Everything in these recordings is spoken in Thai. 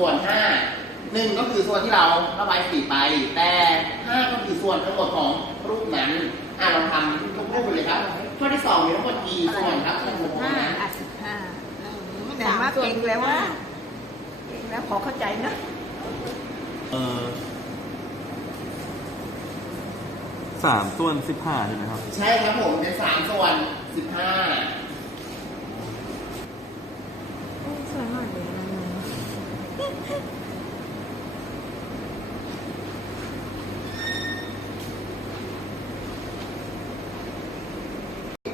ส่วนห้าหนึ่งก็คือส่วนที่เราระบายสีไป แต่ห้าก็คือส่วนทั้งหมดของรูปนั้นอะเราทำทุกรูปไปเลยครับข้อที่สองมีทั้งหมดกี่ส่วนครับทั้งหมดห้านะอะสิบห้าแต่ว่าเก่งแล้วว่าเก่งแล้วพอเข้าใจนะเออสามส่วนสิบห้าใช่ไหมครับ ใช่ครับผมเป็นสามส่วนสิบห้า สวยมากเลย นะ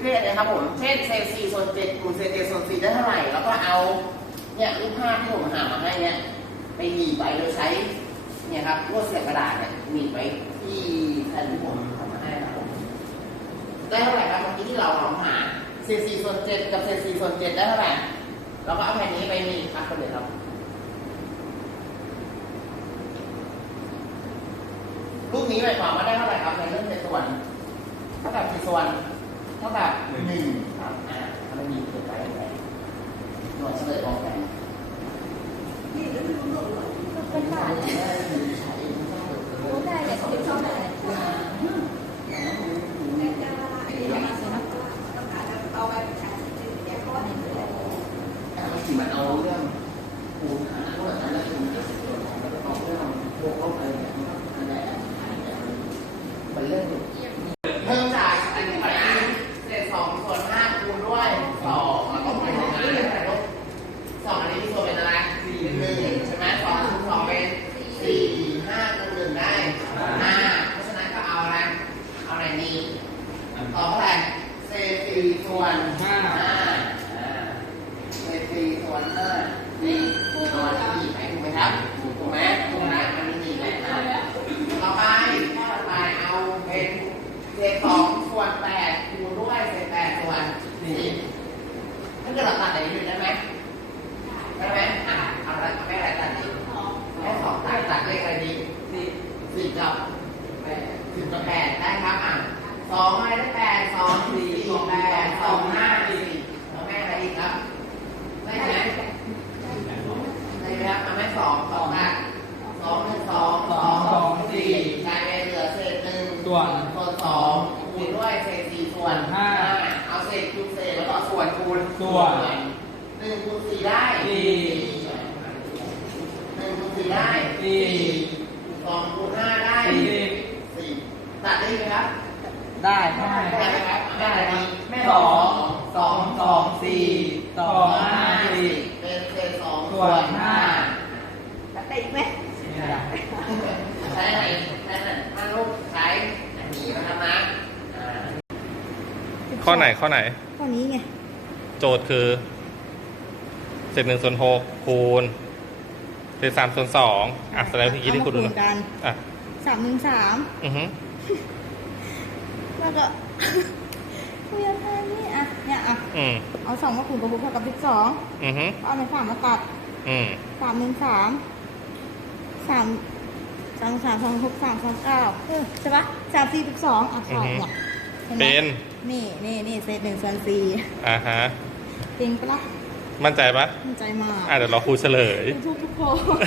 เรียกเลยครับผมเช่นเซลล์4ส่วน7คูณเซลล์7ส่วน4ได้เท่าไหร่แล้วก็เอาเนี่ยรูปภาพที่ผมหามาให้เนี่ยไปหนีบไปโดยใช้เนี่ยครับลวดเสียบกระดาษเนี่ยหนีบไปที่แผ่นที่ผมทำมาให้ครับผมได้เท่าไหร่ครับเมื่อกี้ที่เราลองหาเศษ4ส่วน7กับเศษ4ส่วน7ได้เท่าไหร่เราก็เอาแผ่นนี้ไปหนีบครับกันเลยครับ รูปนี้หมายความว่าได้เท่าไหร่ครับในเรื่องในส่วนเท่ากับกี่ส่วนเท่ากับหนึ่งครับอ่าถ้าไม่มีเกิดอะไรอะไรหน่วยเฉลยบอกกันเป็นบาทเลยโอ้ได้เลยสิบสองได้เลยที่มันเอาเรื่องปูหาเรื่องอะไรถึงจะเรื่องของแล้วก็เรื่องพวกเขาอะไรเนี่ยมันอะไรมันเรื่องเพิ่มจากอันนี้ไปเศษสองส่วนห้าคูณด้วยสองแล้วก็เป็นยังไงนะครับสองอันนี้มีส่วนเป็นอะไรสี่หนึ่งใช่ไหมสองคูณสองเป็นสี่ห้าคูณหนึ่งได้ห้าเพราะฉะนั้นก็เอาอะไรเอาอะไรนี้ต่อเท่าไหร่เศษ สี่ส่วนห้าอ่าเศษสี่ส่วนห้านี่นอนที่ไหนถูกไหมครับถูกไหมถูกนะอันนี้ดีแหละอะต่อไปข้อต่อไปเอาเป็นเศษสองส่วนแปดคูณด้วยเศษแปดส่วนสี่ถ้าเกิดเราตัดอะไรอยู่ได้ไหมได้ไหมอะเอาละไม่อะไรตัดดีแค่สองตัดตัดเลขอะไรดีสี่สี่กับแปดสิบกับแปดได้ครับอะสองอะไรได้แปดสองสี่แปดสองห้าสี่แล้วแม่อะไรอีกครับ ได้ไหมได้ไหมครับทำให้ สองสองอะสองหนึ่งสองสองสองสี่กลายเป็นเหลือเศษหนึ่งส่วนส่วนสองคูณด้วยเศษสี่ส่วนห้าเอาเศษคูณเศษแล้วก็ส่วนคูณส่วนหนึ่งคูณสี่ได้สี่หนึ่งคูณสี่ได้สี่สองคูณห้าได้สี่สี่ตัดได้ไหมครับได้ได้ได้ไหมครับได้ไหมสองสองสองสี่สองห้าสี่เป็นเศษสองส่วนห้า ตัดได้อีกไหม ใช้อะไรใช้อะไรมาลูกใช้อันนี้นะครับนะอ่า ข้อไหนข้อไหน ข้อนี้ไง โจทย์คือเศษหนึ่งส่วนหกคูณเศษสามส่วนสองอะแสดงที่คิดให้คุณดูเอาหมานะกัน อะสามหนึ่งสามอือฮึแล้วก็ คุยกันแค่นี้อะเนี่ยอะอืมเอาสองมาคูณกับบุกเท่ากับสิบสองอือฮึเอาในสามมาตัดอืมสามหนึ่งสามสามสามสามสองหกสามสามเก้าเออใช่ปะสามสี่สิบสองอะสองเนี่ยห็ไหมเป็น นี่นี่นี่เศษหนึ่งส่วนสี่อ่าฮะจริงปะล่ะมั่นใจปะมั่นใจมากอะเดี๋ยวเราครูเฉลยทุกทุกๆคน